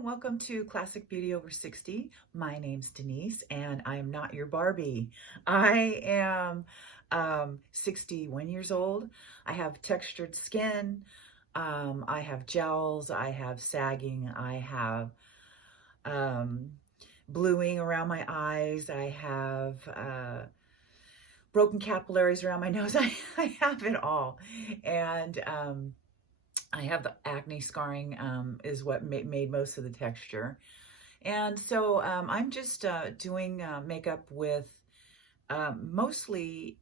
and welcome to Classic Beauty Over 60. My name's Denise and I am not your Barbie. I am 61 years old. I have textured skin. I have gels. I have sagging. I have bluing around my eyes. I have broken capillaries around my nose. I have it all. And I have the acne scarring is what made most of the texture. And so I'm just doing makeup with mostly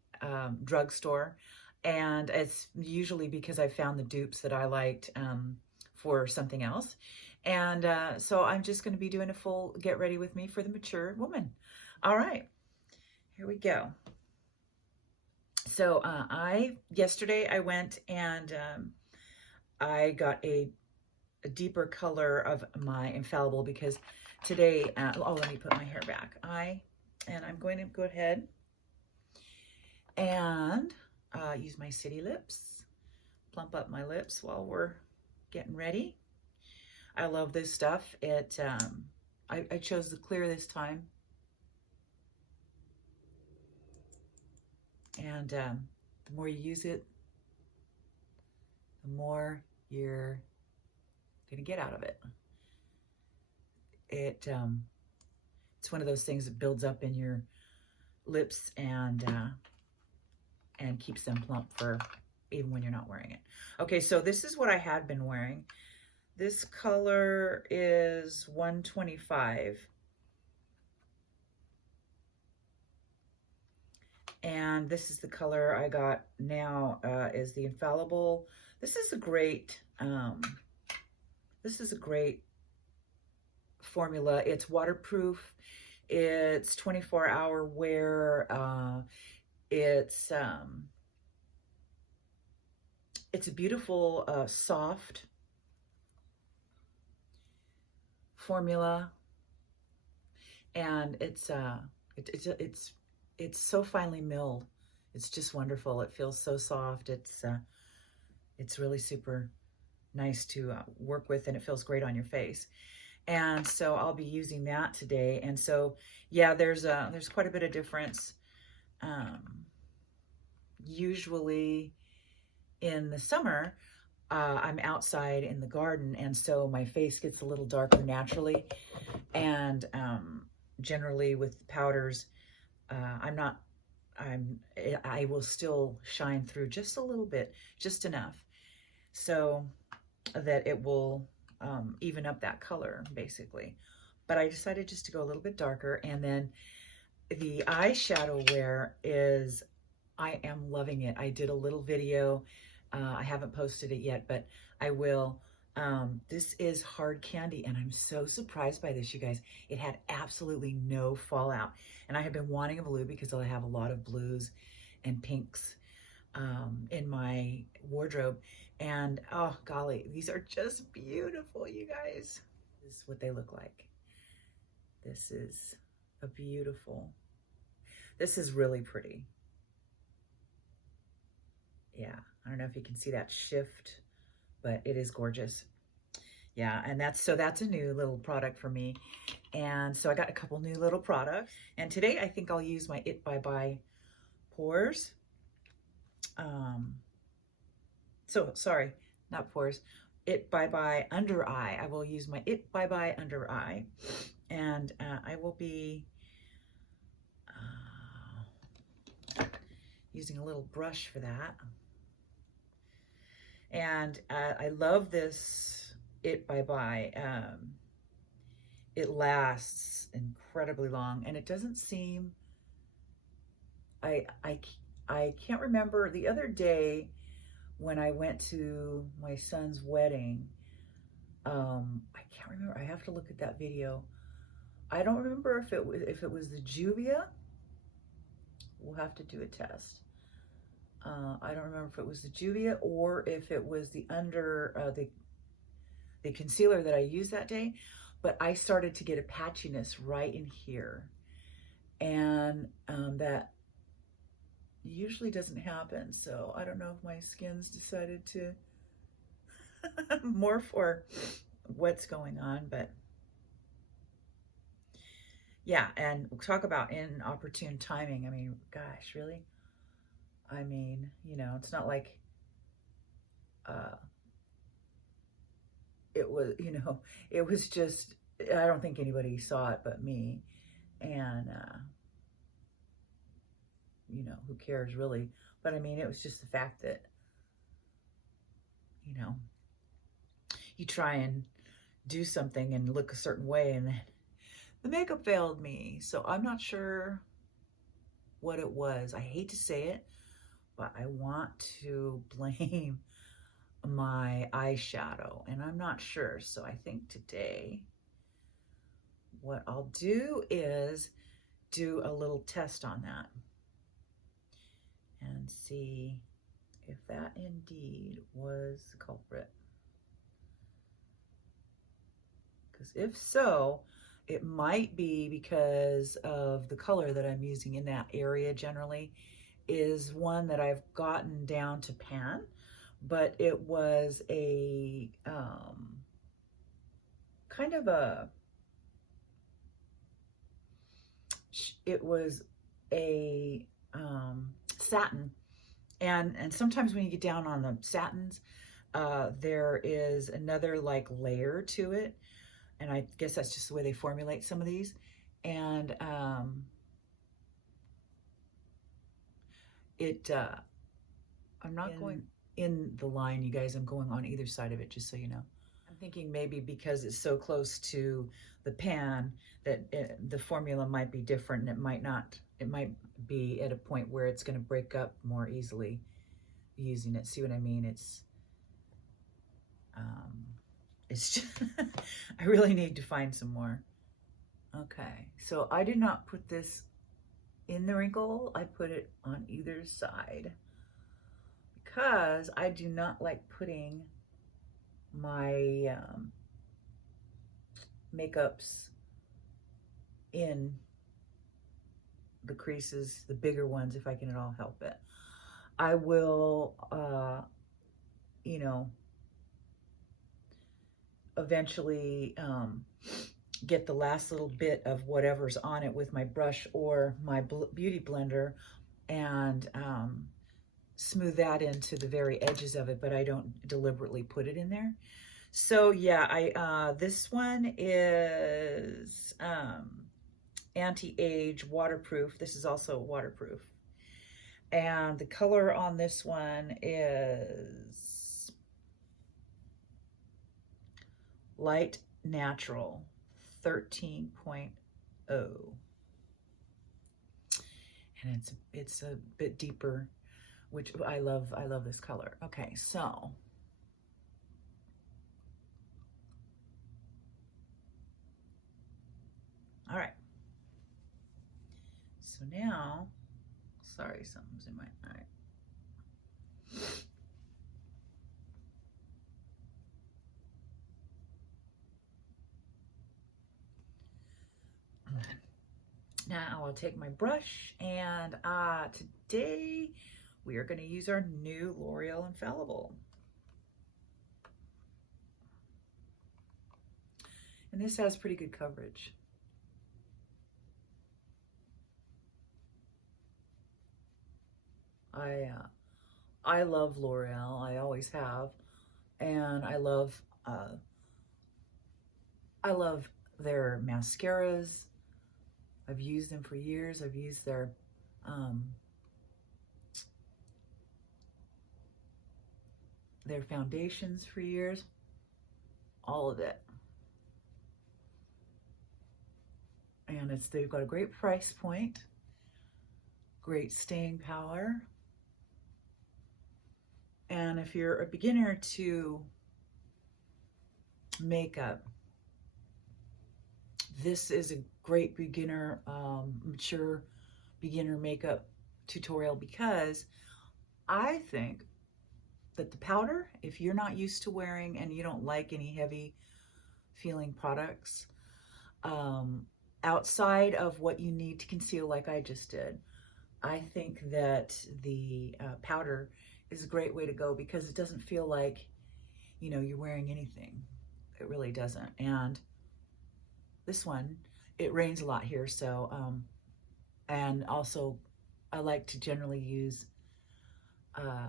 drugstore. And it's usually because I found the dupes that I liked for something else. And so I'm just going to be doing a full get ready with me for the mature woman. All right, here we go. So yesterday I went and I got a deeper color of my Infallible because today, let me put my hair back. I'm going to go ahead and use my City Lips, plump up my lips while we're getting ready. I love this stuff. I chose the clear this time. And the more you use it, the more you're gonna get out of it. It's one of those things that builds up in your lips and keeps them plump for even when you're not wearing it. Okay, so this is what I had been wearing. This color is 125. And this is the color I got now, is the Infallible. This is a great formula. It's waterproof. It's 24-hour wear. It's a beautiful soft formula, and it's so finely milled. It's just wonderful. It feels so soft. It's really super nice to work with, and it feels great on your face. And so I'll be using that today. And so, yeah, there's quite a bit of difference. Usually in the summer, I'm outside in the garden, and so my face gets a little darker naturally. And generally with powders, I will still shine through just a little bit, just enough, so that it will even up that color, basically. But I decided just to go a little bit darker. And then the eyeshadow wear is, I am loving it. I did a little video. I haven't posted it yet, but I will. This is Hard Candy, and I'm so surprised by this, you guys. It had absolutely no fallout. And I have been wanting a blue because I have a lot of blues and pinks in my wardrobe. And oh golly, these are just beautiful, you guys. This is what they look like. This is this is really pretty. Yeah, I don't know if you can see that shift, but it is gorgeous. Yeah, and that's a new little product for me. And so I got a couple new little products. And today I think I'll use my It Bye Bye Pores. Sorry, not pores. It Bye Bye Under Eye. I will use my It Bye Bye Under Eye. And I will be using a little brush for that. And I love this It Bye Bye. It lasts incredibly long, and it doesn't seem, I can't remember the other day when I went to my son's wedding. I can't remember. I have to look at that video. I don't remember if it was the Juvia. We'll have to do a test. I don't remember if it was the Juvia or if it was the the concealer that I used that day, but I started to get a patchiness right in here, and that usually doesn't happen. So I don't know if my skin's decided to morph or what's going on, but Yeah, and talk about inopportune timing. I mean, gosh, really? I mean, it's not like uh, it was, it was just, I don't think anybody saw it but me. And, who cares really? But I mean, it was just the fact that, you know, you try and do something and look a certain way, and then the makeup failed me. So I'm not sure what it was. I hate to say it, but I want to blame my eyeshadow, and I'm not sure. So I think today what I'll do is do a little test on that and see if that indeed was the culprit. Because if so, it might be because of the color that I'm using in that area generally is one that I've gotten down to pan, but it was a kind of a, it was a satin. And sometimes when you get down on the satins, there is another like layer to it. And I guess that's just the way they formulate some of these. And I'm not going in the line, you guys. I'm going on either side of it, just so you know. I'm thinking maybe because it's so close to the pan that the formula might be different, and it might not. It might be at a point where it's going to break up more easily using it. See what I mean? It's just I really need to find some more. Okay, so I did not put this in the wrinkle. I put it on either side because I do not like putting my makeups in the creases, the bigger ones, if I can at all help it. I will, eventually get the last little bit of whatever's on it with my brush or my beauty blender and smooth that into the very edges of it, but I don't deliberately put it in there. So yeah, this one is anti-age waterproof. This is also waterproof. And the color on this one is Light Natural 13.0. And it's a bit deeper, which I love this color. Okay, so all right. So now, sorry, something's in my eye. Now I'll take my brush, and today we are going to use our new L'Oreal Infallible. And this has pretty good coverage. I love L'Oreal. I always have, and I love their mascaras. I've used them for years. I've used their foundations for years. All of it. And they've got a great price point, great staying power. And if you're a beginner to makeup, this is a great beginner, mature beginner makeup tutorial, because I think that the powder, if you're not used to wearing and you don't like any heavy feeling products, outside of what you need to conceal like I just did, I think that the powder is a great way to go, because it doesn't feel like, you're wearing anything. It really doesn't. And this one it rains a lot here, so and also I like to generally use uh,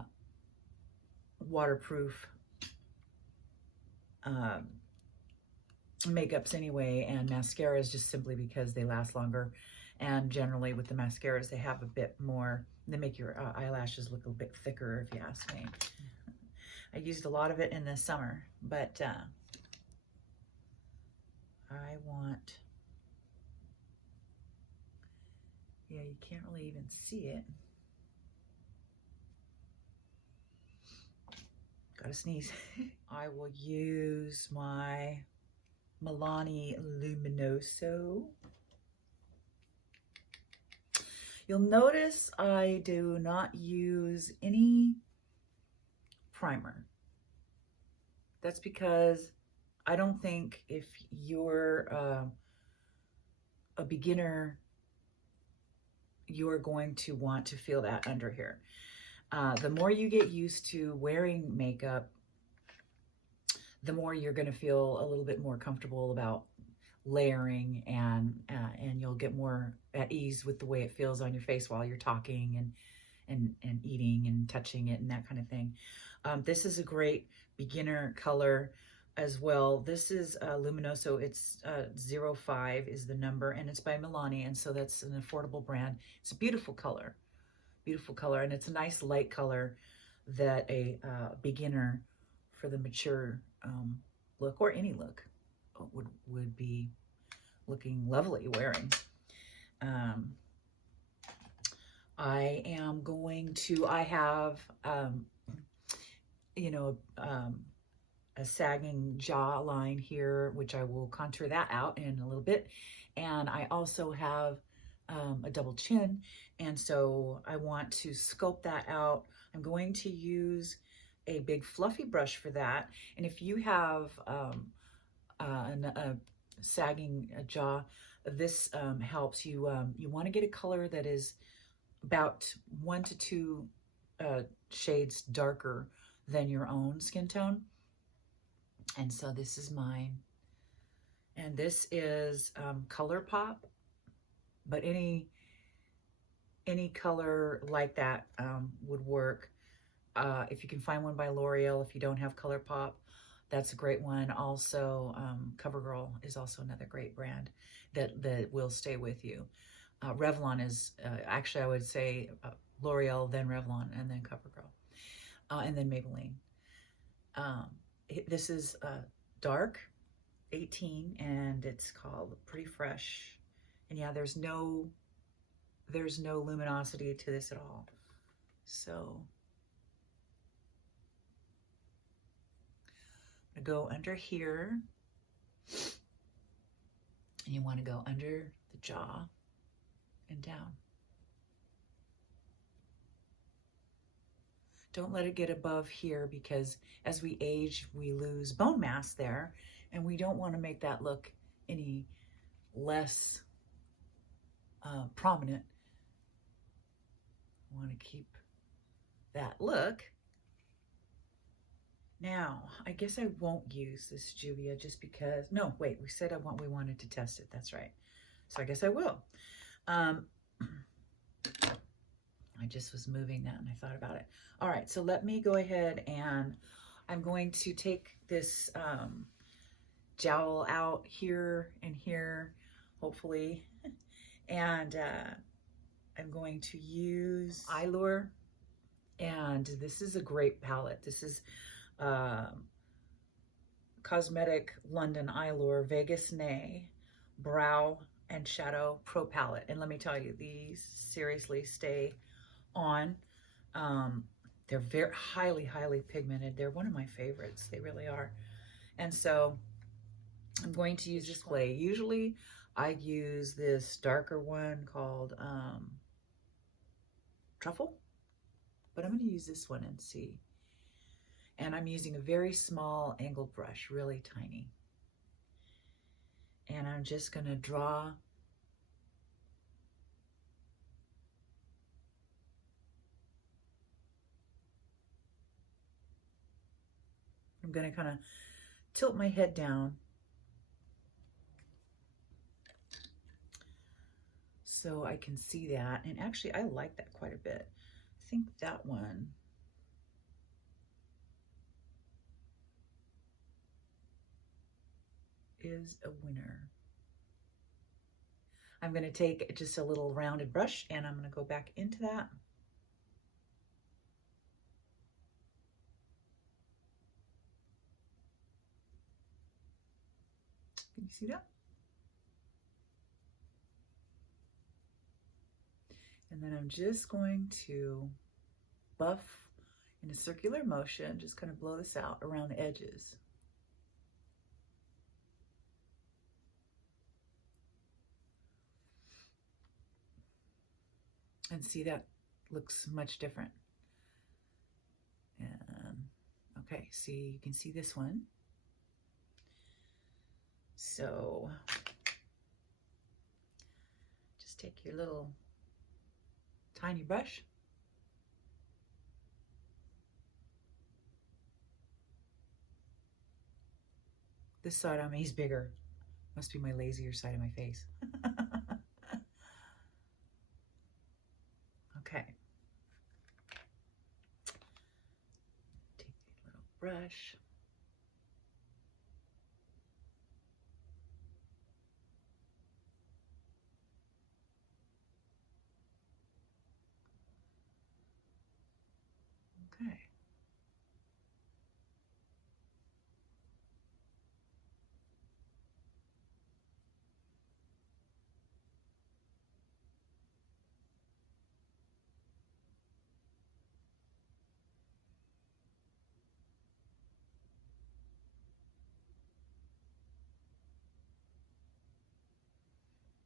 waterproof um, makeups anyway, and mascaras just simply because they last longer. And generally with the mascaras, they have a bit more, they make your eyelashes look a bit thicker, if you ask me. I used a lot of it in the summer, but I want, yeah, you can't really even see it. Gotta sneeze. I will use my Milani Luminoso. You'll notice I do not use any primer. That's because I don't think if you're a beginner, you're going to want to feel that under here. The more you get used to wearing makeup, the more you're going to feel a little bit more comfortable about layering, and you'll get more at ease with the way it feels on your face while you're talking and eating and touching it and that kind of thing. This is a great beginner color as well. This is Luminoso. It's 05 is the number, and it's by Milani, and so that's an affordable brand. It's a beautiful color, and it's a nice light color that a beginner for the mature look, or any look, would be looking lovely wearing. I am going to, I have, you know, a sagging jawline here, which I will contour that out in a little bit. And I also have a double chin, and so I want to sculpt that out. I'm going to use a big fluffy brush for that. And if you have a sagging jaw, this helps you. You want to get a color that is about 1 to 2 shades darker than your own skin tone. And so this is mine. And this is ColourPop, but any color like that would work. If you can find one by L'Oreal, if you don't have ColourPop, that's a great one. Also, CoverGirl is also another great brand that will stay with you. Revlon is, actually I would say L'Oreal, then Revlon, and then CoverGirl, and then Maybelline. This is dark 18, and it's called Pretty Fresh. And yeah, there's no luminosity to this at all. So I'm gonna go under here, and you want to go under the jaw and down. Don't let it get above here, because as we age, we lose bone mass there, and we don't want to make that look any less prominent. I want to keep that look. Now, I guess I won't use this Juvia just because, no, wait, we said we wanted to test it. That's right. So I guess I will. I just was moving that and I thought about it. All right, so let me go ahead, and I'm going to take this jowl out here and here, hopefully. And I'm going to use Eyelure, and this is a great palette. This is Cosmetic London Eyelure Vegas Nay Brow and Shadow Pro Palette. And let me tell you, these seriously stay on. They're very highly pigmented. They're one of my favorites. They really are. And so I'm going to use this clay. Usually I use this darker one called Truffle, but I'm going to use this one and see. And I'm using a very small angled brush, really tiny. And I'm just going to draw I'm going to kind of tilt my head down So I can see that. And actually, I like that quite a bit. I think that one is a winner. I'm going to take just a little rounded brush and I'm going to go back into that. Can you see that? And then I'm just going to buff in a circular motion, just kind of blow this out around the edges. And see, that looks much different. And okay, see, you can see this one. So just take your little tiny brush. This side on me is bigger. Must be my lazier side of my face. Okay. Take a little brush. Okay.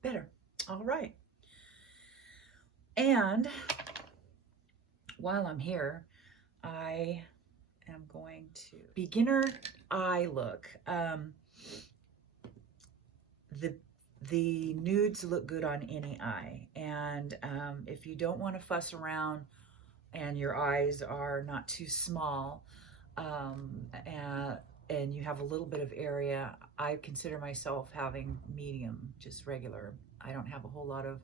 Better. All right. And while I'm here, I am going to beginner eye look. The nudes look good on any eye, and if you don't want to fuss around and your eyes are not too small, and you have a little bit of area, I consider myself having medium, just regular. I don't have a whole lot of,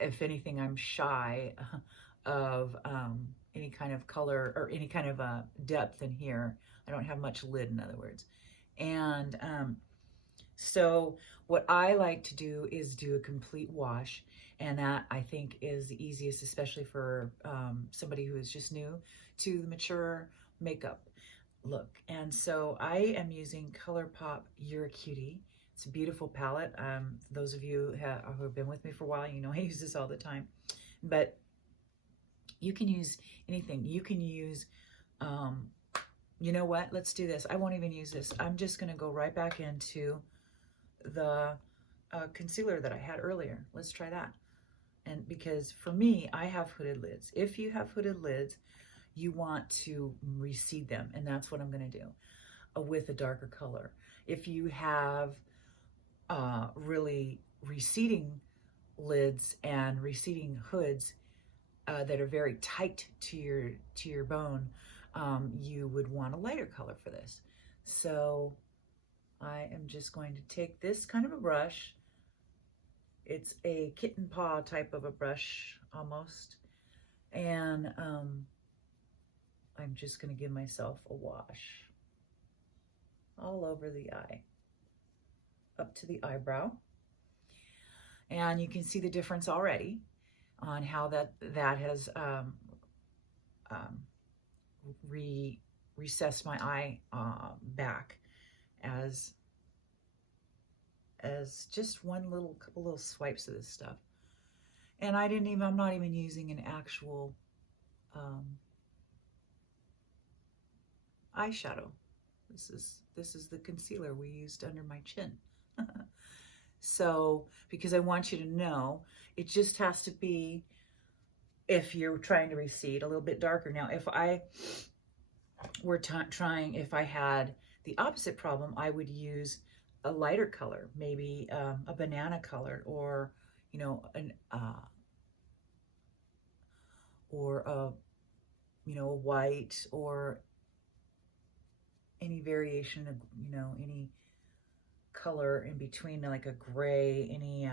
if anything, I'm shy of any kind of color or any kind of depth in here. I don't have much lid, in other words. And so what I like to do is do a complete wash, and that I think is the easiest, especially for somebody who is just new to the mature makeup look. And so I am using ColourPop You're a Cutie. It's a beautiful palette. Those of you who have been with me for a while, you know I use this all the time. But you can use anything. You can use, you know what? Let's do this. I won't even use this. I'm just going to go right back into the concealer that I had earlier. Let's try that. And because for me, I have hooded lids. If you have hooded lids, you want to reseed them, and that's what I'm going to do with a darker color. If you have really receding lids and receding hoods that are very tight to your bone, you would want a lighter color for this. So I am just going to take this kind of a brush. It's a kitten paw type of a brush almost, and I'm just going to give myself a wash all over the eye, up to the eyebrow. And you can see the difference already on how that has recessed my eye back as just couple little swipes of this stuff. And I'm not even using an actual eyeshadow. This is the concealer we used under my chin. So, because I want you to know, it just has to be, if you're trying to recede, a little bit darker. Now, if I were if I had the opposite problem, I would use a lighter color, maybe a banana color, or, you know, a white, or any variation of, any color in between, like a gray, any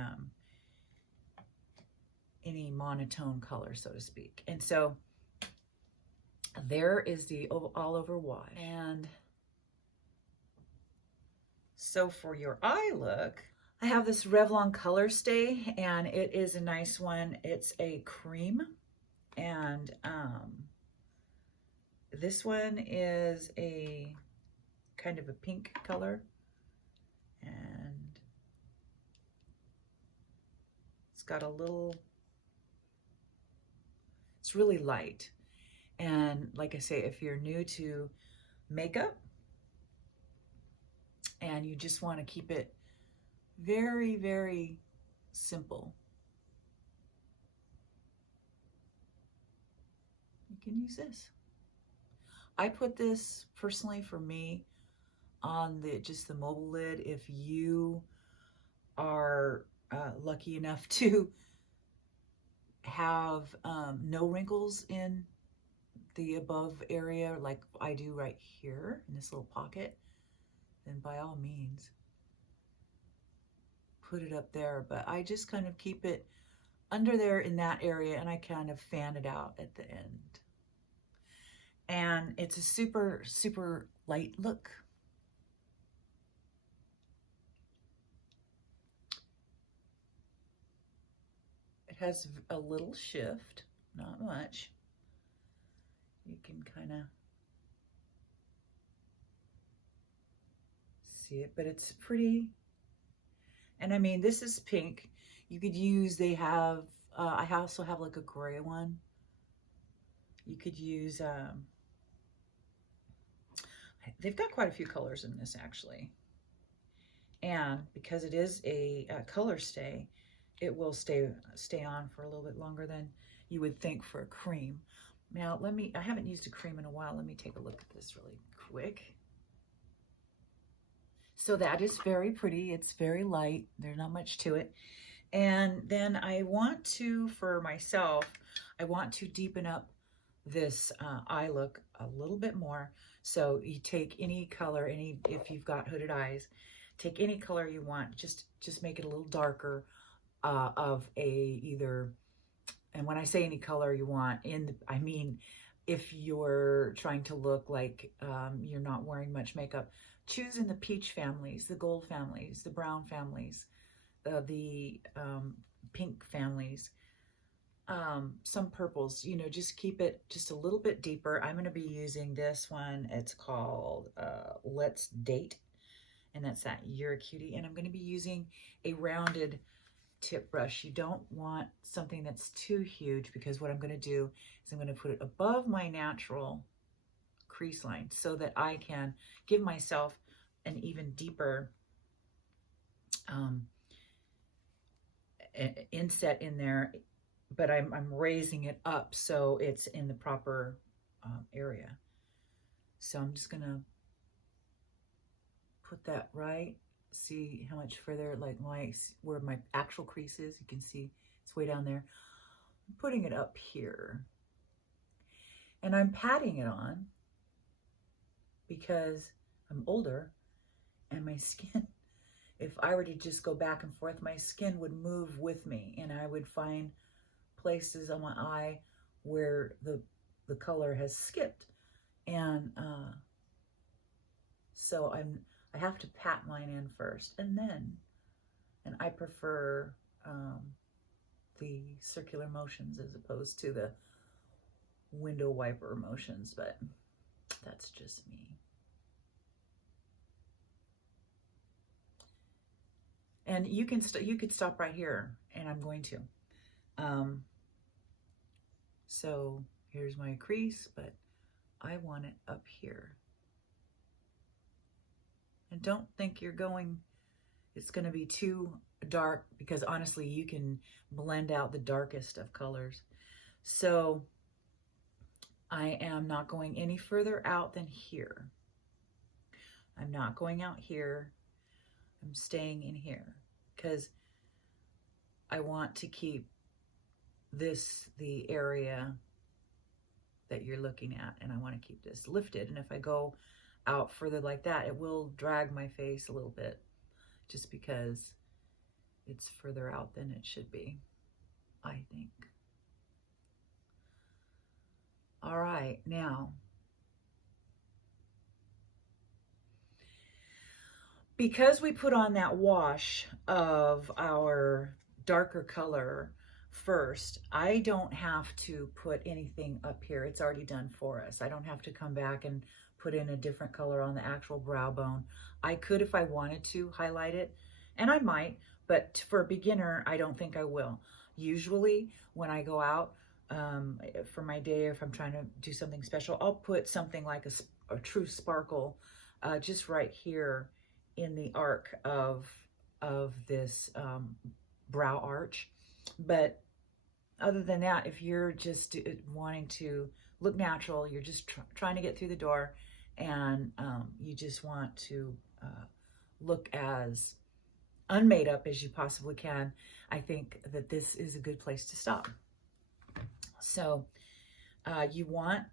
any monotone color, so to speak. And so there is the all over wash. And so for your eye look, I have this Revlon Color Stay, and it is a nice one. It's a cream, and this one is a kind of a pink color, and it's got a little, it's really light. And like I say, if you're new to makeup and you just want to keep it very, very simple, you can use this. I put this personally for me on just the mobile lid. If you are lucky enough to have no wrinkles in the above area like I do right here in this little pocket, then by all means put it up there. But I just kind of keep it under there in that area, and I kind of fan it out at the end. And it's a super, super light look. It has a little shift, not much. You can kind of see it, but it's pretty. And I mean, this is pink. You could use, they have, I also have like a gray one. You could use, they've got quite a few colors in this actually. And because it is a color stay, it will stay on for a little bit longer than you would think for a cream. Now, I haven't used a cream in a while. Let me take a look at this really quick. So that is very pretty. It's very light. There's not much to it. And then I want to, for myself, I want to deepen up this eye look a little bit more. So you take any color, if you've got hooded eyes, take any color you want, just make it a little darker of either. And when I say any color you want, I mean, if you're trying to look like you're not wearing much makeup, choose in the peach families, the gold families, the brown families, the pink families, some purples, just keep it just a little bit deeper. I'm going to be using this one. It's called Let's Date, and that's that You're a Cutie. And I'm going to be using a rounded tip brush. You don't want something that's too huge, because what I'm going to do is I'm going to put it above my natural crease line so that I can give myself an even deeper inset in there, but I'm raising it up so it's in the proper area. So I'm just going to put that right. See how much further, like where my actual crease is. You can see it's way down there. I'm putting it up here, and I'm patting it on because I'm older, and my skin, if I were to just go back and forth, my skin would move with me, and I would find places on my eye where the color has skipped, and so I have to pat mine in first, and I prefer the circular motions as opposed to the window wiper motions, but that's just me. And you could stop right here, and I'm going to. So here's my crease, but I want it up here. And don't think it's going to be too dark, because honestly, you can blend out the darkest of colors. So I am not going any further out than here. I'm not going out here. I'm staying in here because I want to keep this the area that you're looking at, and I want to keep this lifted. And if I go out further like that, it will drag my face a little bit just because it's further out than it should be. I think. All right, now, because we put on that wash of our darker color first, I don't have to put anything up here. It's already done for us. I don't have to come back and put in a different color on the actual brow bone. I could, if I wanted to, highlight it, and I might, but for a beginner, I don't think I will. Usually, when I go out for my day, or if I'm trying to do something special, I'll put something like a true sparkle just right here in the arc of this brow arch. But other than that, if you're just wanting to look natural, you're just trying to get through the door, and you just want to look as unmade up as you possibly can, I think that this is a good place to stop. So you want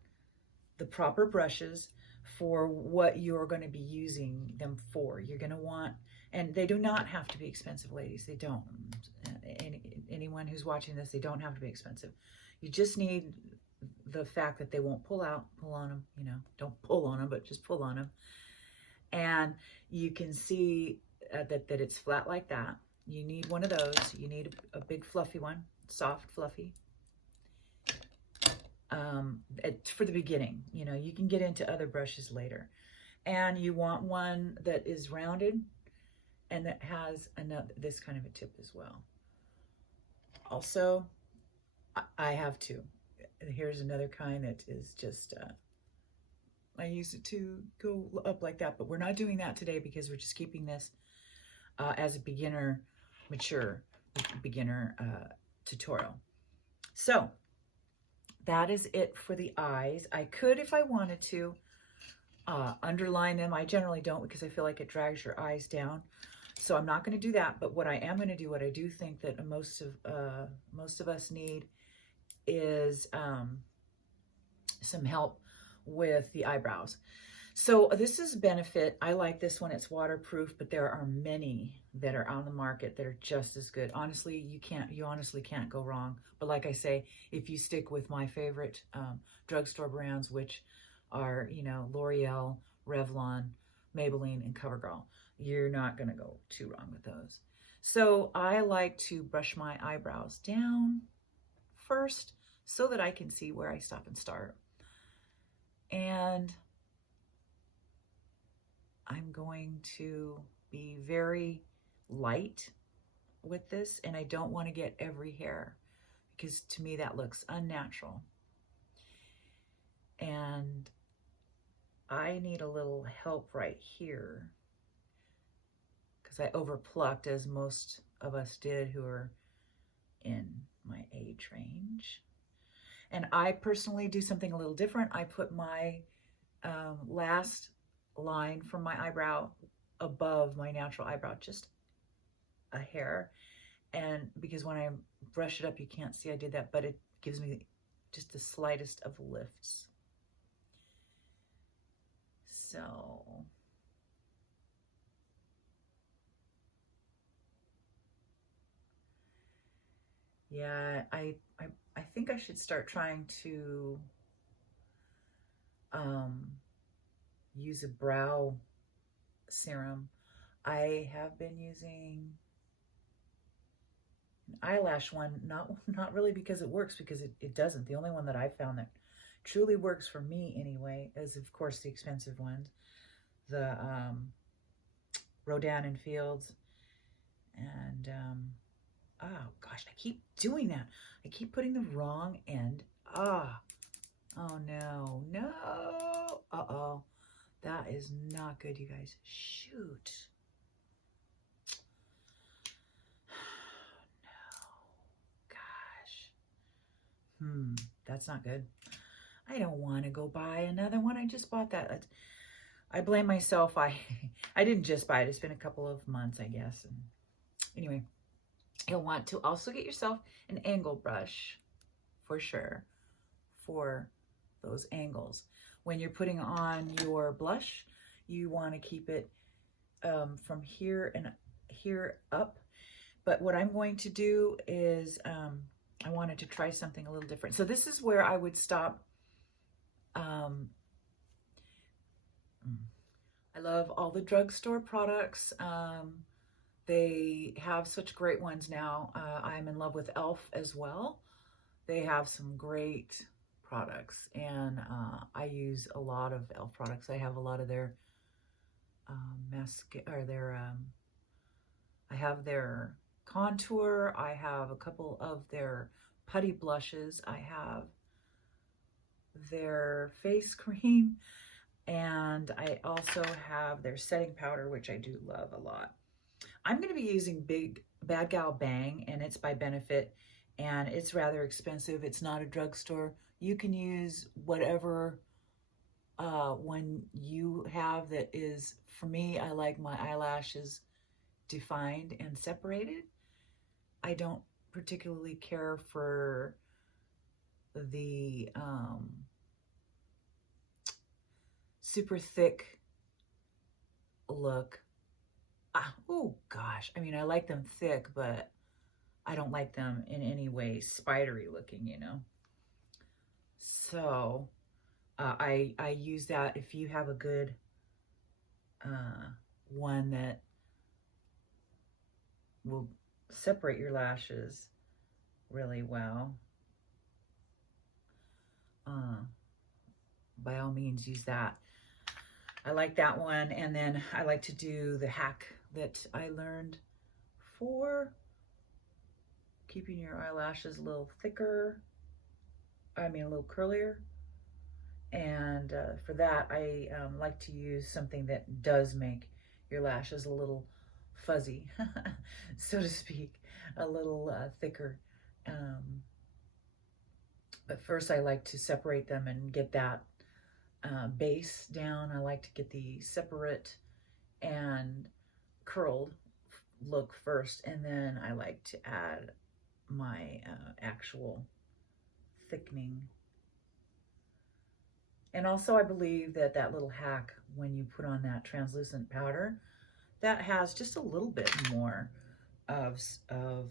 the proper brushes for what you're going to be using them for. You're going to want, and they do not have to be expensive, ladies. They don't. Anyone who's watching this, they don't have to be expensive. You just need the fact that they won't pull on them, you know, don't pull on them, but just pull on them. And you can see that it's flat like that. You need one of those. You need a big fluffy one, soft, fluffy. For the beginning, you know, you can get into other brushes later. And you want one that is rounded and that has this kind of a tip as well. Also, I have two. Here's another kind that is just, I use it to go up like that, but we're not doing that today because we're just keeping this as a beginner, mature beginner tutorial. So that is it for the eyes. I could, if I wanted to, underline them. I generally don't because I feel like it drags your eyes down. So I'm not going to do that. But what I am going to do, what I do think that most of us need, is some help with the eyebrows. So this is Benefit. I like this one. It's waterproof, but there are many that are on the market that are just as good. Honestly, you honestly can't go wrong. But like I say, if you stick with my favorite drugstore brands, which are, you know, L'Oreal, Revlon, Maybelline, and CoverGirl, you're not going to go too wrong with those. So I like to brush my eyebrows down first so that I can see where I stop and start. And I'm going to be very light with this, and I don't want to get every hair because to me that looks unnatural. And I need a little help right here because I overplucked, as most of us did who are in my age range. And I personally do something a little different. I put my last line from my eyebrow above my natural eyebrow, just a hair. And because when I brush it up, you can't see I did that, but it gives me just the slightest of lifts. So yeah, I think I should start trying to use a brow serum. I have been using an eyelash one, not really because it works, because it doesn't. The only one that I found that truly works for me anyway is, of course, the expensive ones, the Rodan and Fields. And oh gosh, I keep doing that. I keep putting the wrong end. Oh no, uh-oh. That is not good, you guys. Shoot. No. Gosh. That's not good. I don't want to go buy another one. I just bought that. I blame myself. I didn't just buy it. It's been a couple of months, I guess. And anyway, you'll want to also get yourself an angle brush for sure for those angles. When you're putting on your blush, you want to keep it from here and here up. But what I'm going to do is I wanted to try something a little different. So this is where I would stop. Um, I love all the drugstore products. They have such great ones now. I'm in love with Elf as well. They have some great products, and I use a lot of Elf products. I have a lot of their mascara, or their I have their contour. I have a couple of their putty blushes. I have their face cream, and I also have their setting powder, which I do love a lot. I'm going to be using Big Bad Gal Bang, and it's by Benefit, and it's rather expensive. It's not a drugstore. You can use whatever one you have that is, for me, I like my eyelashes defined and separated. I don't particularly care for the super thick look. Oh gosh, I mean, I like them thick, but I don't like them in any way spidery looking, you know. So I use that. If you have a good one that will separate your lashes really well, by all means use that. I like that one. And then I like to do the hack that I learned for keeping your eyelashes a little thicker, I mean a little curlier. And for that, I like to use something that does make your lashes a little fuzzy, so to speak, a little thicker. But first I like to separate them and get that base down. I like to get the separate and curled look first, and then I like to add my actual thickening. And also I believe that that little hack, when you put on that translucent powder, that has just a little bit more of a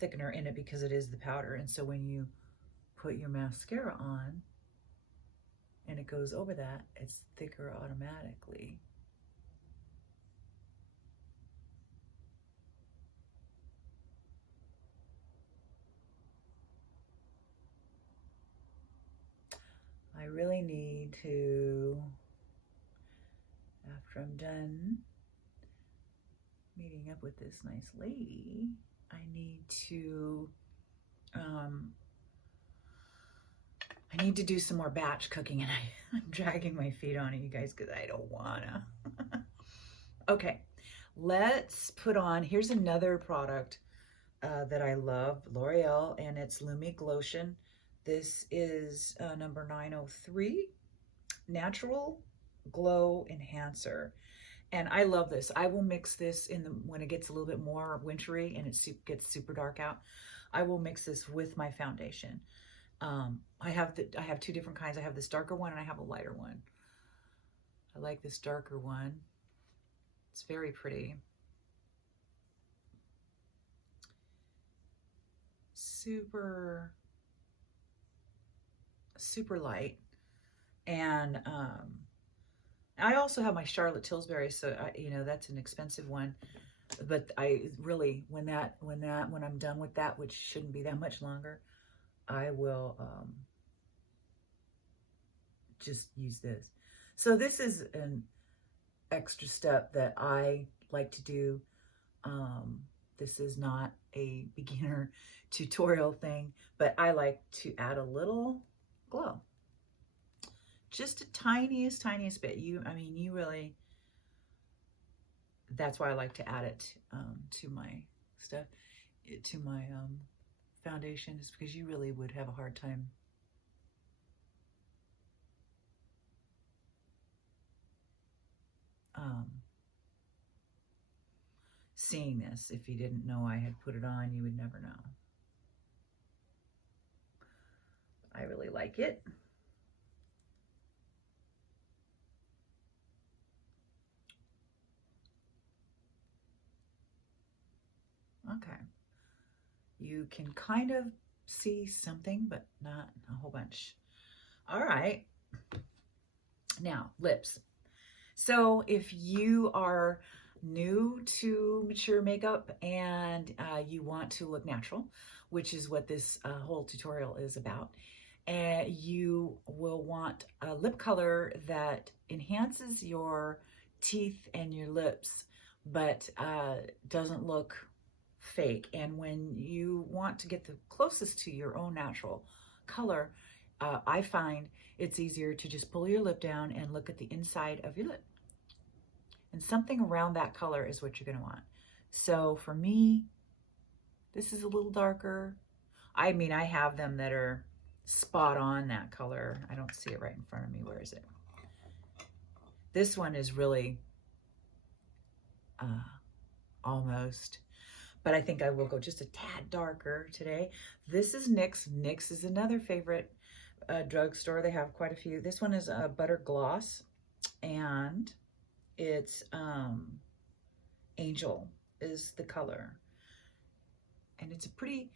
thickener in it, because it is the powder. And so when you put your mascara on and it goes over that, it's thicker automatically. I really need to, after I'm done meeting up with this nice lady, I need to do some more batch cooking, and I'm dragging my feet on it, you guys, because I don't wanna. Okay, let's put on, here's another product that I love, L'Oreal, and it's Lumi Glotion. This is number 903, Natural Glow Enhancer. And I love this. I will mix this in when it gets a little bit more wintry and it gets super dark out. I will mix this with my foundation. I have two different kinds. I have this darker one and I have a lighter one. I like this darker one. It's very pretty. Super, super light. And I also have my Charlotte Tilbury, so you know, that's an expensive one. But I really, when I'm done with that, which shouldn't be that much longer, I will just use this. So this is an extra step that I like to do. This is not a beginner tutorial thing, but I like to add a little glow. Just a tiniest bit. I mean, you really, that's why I like to add it to my stuff, to my foundation, is because you really would have a hard time seeing this. If you didn't know I had put it on, you would never know. I really like it. Okay. you can kind of see something, but not a whole bunch. All right. Now, lips. So if you are new to mature makeup and you want to look natural, which is what this whole tutorial is about, you will want a lip color that enhances your teeth and your lips, but doesn't look fake. And when you want to get the closest to your own natural color, I find it's easier to just pull your lip down and look at the inside of your lip. And something around that color is what you're going to want. So for me, this is a little darker. I mean, I have them that are spot on that color. I don't see it right in front of me. Where is it? This one is really almost, but I think I will go just a tad darker today. This is NYX. NYX is another favorite drugstore. They have quite a few. This one is a butter gloss, and it's Angel is the color, and it's a pretty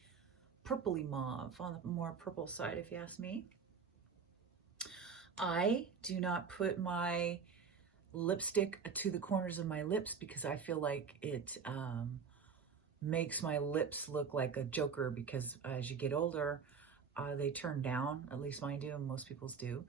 purpley mauve, on the more purple side if you ask me. I do not put my lipstick to the corners of my lips because I feel like it makes my lips look like a joker, because as you get older, they turn down, at least mine do, and most people's do,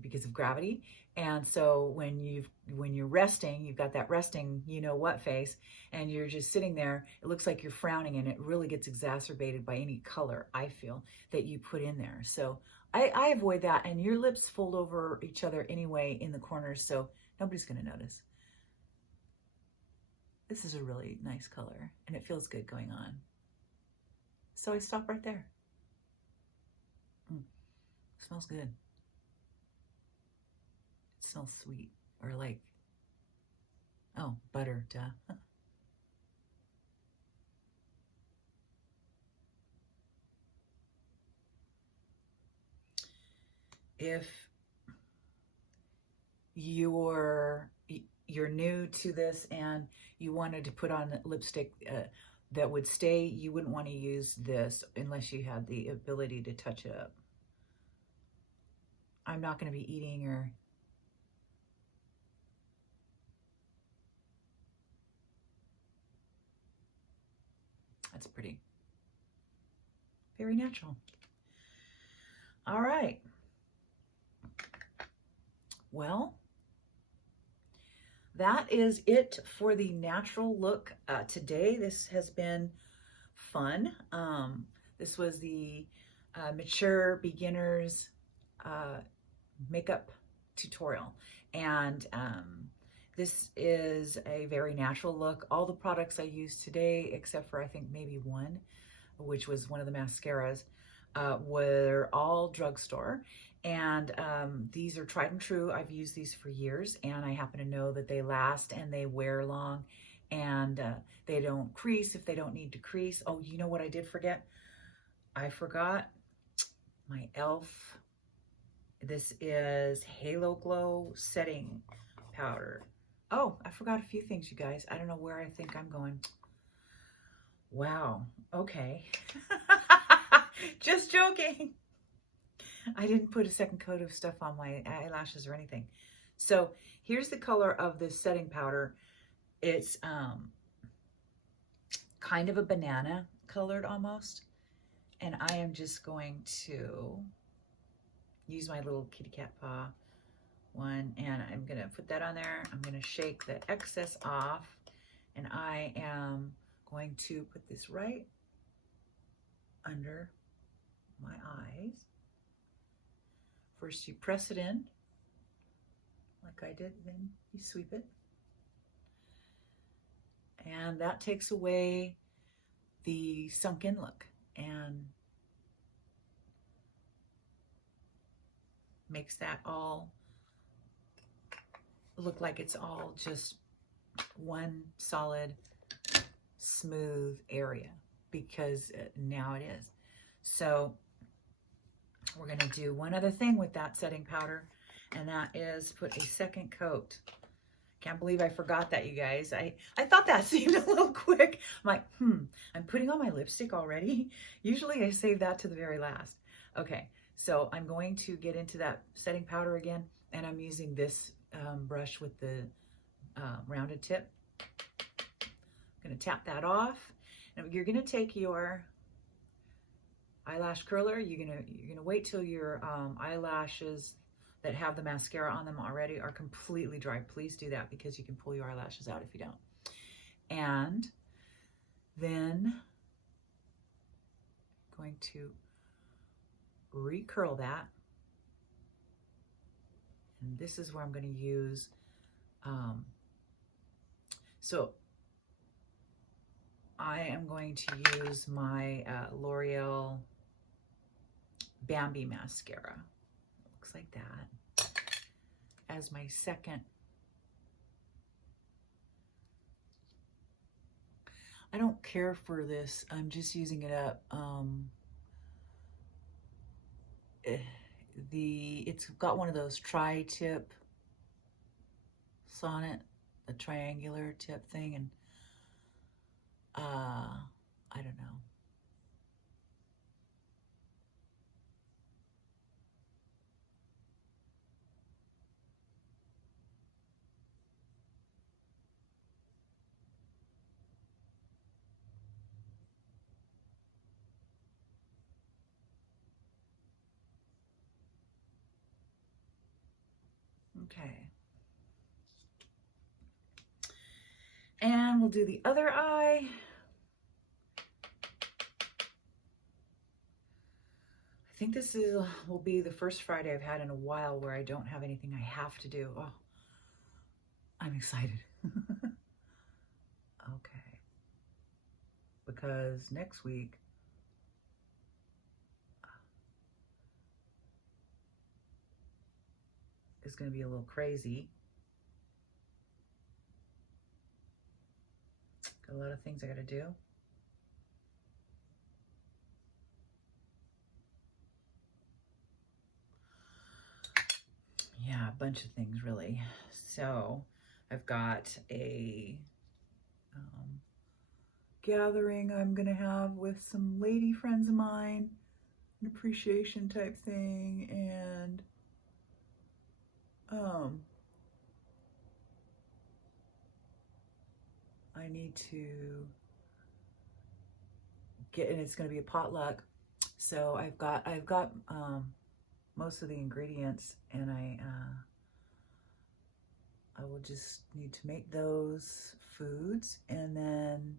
because of gravity. And so when you're resting, you've got that resting, you know what face, and you're just sitting there, it looks like you're frowning, and it really gets exacerbated by any color, I feel, that you put in there. So I avoid that, and your lips fold over each other anyway in the corners, so nobody's gonna notice. This is a really nice color, and it feels good going on. So I stop right there. Smells good. It smells sweet, or like, oh, butter, duh. If you're new to this and you wanted to put on lipstick that would stay, you wouldn't want to use this unless you had the ability to touch it up. I'm not going to be eating or that's pretty. Very natural. All right. Well, that is it for the natural look today. This has been fun. This was the mature beginners makeup tutorial, and this is a very natural look. All the products I used today, except for I think maybe one, which was one of the mascaras, were all drugstore. And these are tried and true. I've used these for years, and I happen to know that they last and they wear long, and they don't crease if they don't need to crease. Oh, you know what I did forget? I forgot my e.l.f. This is Halo Glow setting powder. Oh, I forgot a few things, you guys. I don't know where I think I'm going. Wow. Okay. Just joking. I didn't put a second coat of stuff on my eyelashes or anything. So here's the color of this setting powder. It's kind of a banana colored almost. And I am just going to use my little kitty cat paw one, and I'm gonna put that on there. I'm gonna shake the excess off, and I am going to put this right under my eyes. First you press it in, like I did, then you sweep it. And that takes away the sunken look and makes that all look like it's all just one solid, smooth area, because now it is. So we're going to do one other thing with that setting powder, and that is put a second coat. Can't believe I forgot that, you guys. I thought that seemed a little quick. I'm like, I'm putting on my lipstick already. Usually I save that to the very last. Okay, so I'm going to get into that setting powder again, and I'm using this brush with the rounded tip. I'm gonna tap that off. And you're gonna take your eyelash curler. You're gonna wait till your eyelashes that have the mascara on them already are completely dry. Please do that because you can pull your eyelashes out if you don't. And then I'm going to recurl that. And this is where I'm going to use, so I am going to use my L'Oreal Bambi mascara. Looks like that as my second. I don't care for this. I'm just using it up. It's got one of those tri-tip sonnet, the triangular tip thing, and I don't know. Okay. And we'll do the other eye. I think this will be the first Friday I've had in a while where I don't have anything I have to do. Oh, I'm excited. Okay. Because next week, is going to be a little crazy. Got a lot of things I got to do. Yeah, a bunch of things really. So I've got a gathering I'm going to have with some lady friends of mine, an appreciation type thing, and I need to get, and it's going to be a potluck. So I've got most of the ingredients, and I will just need to make those foods, and then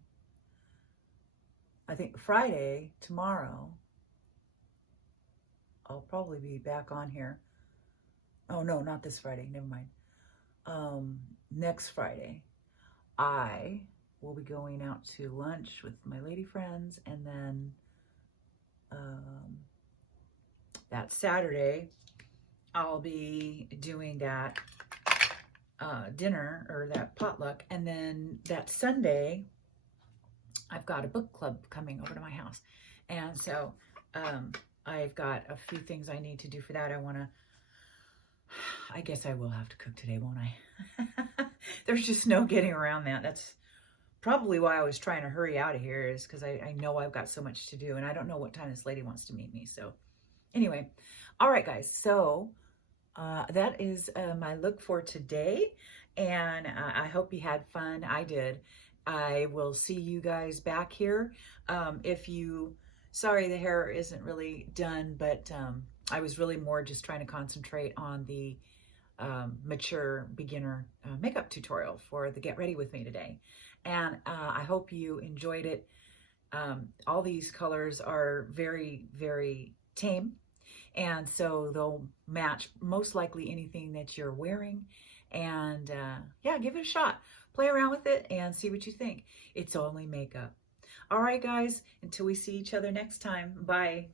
I think Friday, tomorrow, I'll probably be back on here. Oh no, not this Friday, never mind. Next Friday, I will be going out to lunch with my lady friends, and then that Saturday, I'll be doing that dinner, or that potluck, and then that Sunday, I've got a book club coming over to my house, and so I've got a few things I need to do for that. I guess I will have to cook today, won't I? There's just no getting around that. That's probably why I was trying to hurry out of here, is because I know I've got so much to do, and I don't know what time this lady wants to meet me. So anyway, all right, guys. So that is my look for today, and I hope you had fun. I did. I will see you guys back here. Sorry the hair isn't really done, but I was really more just trying to concentrate on the mature beginner makeup tutorial for the Get Ready With Me today. And I hope you enjoyed it. All these colors are very, very tame, and so they'll match most likely anything that you're wearing. And yeah, give it a shot. Play around with it and see what you think. It's only makeup. All right, guys, until we see each other next time, bye.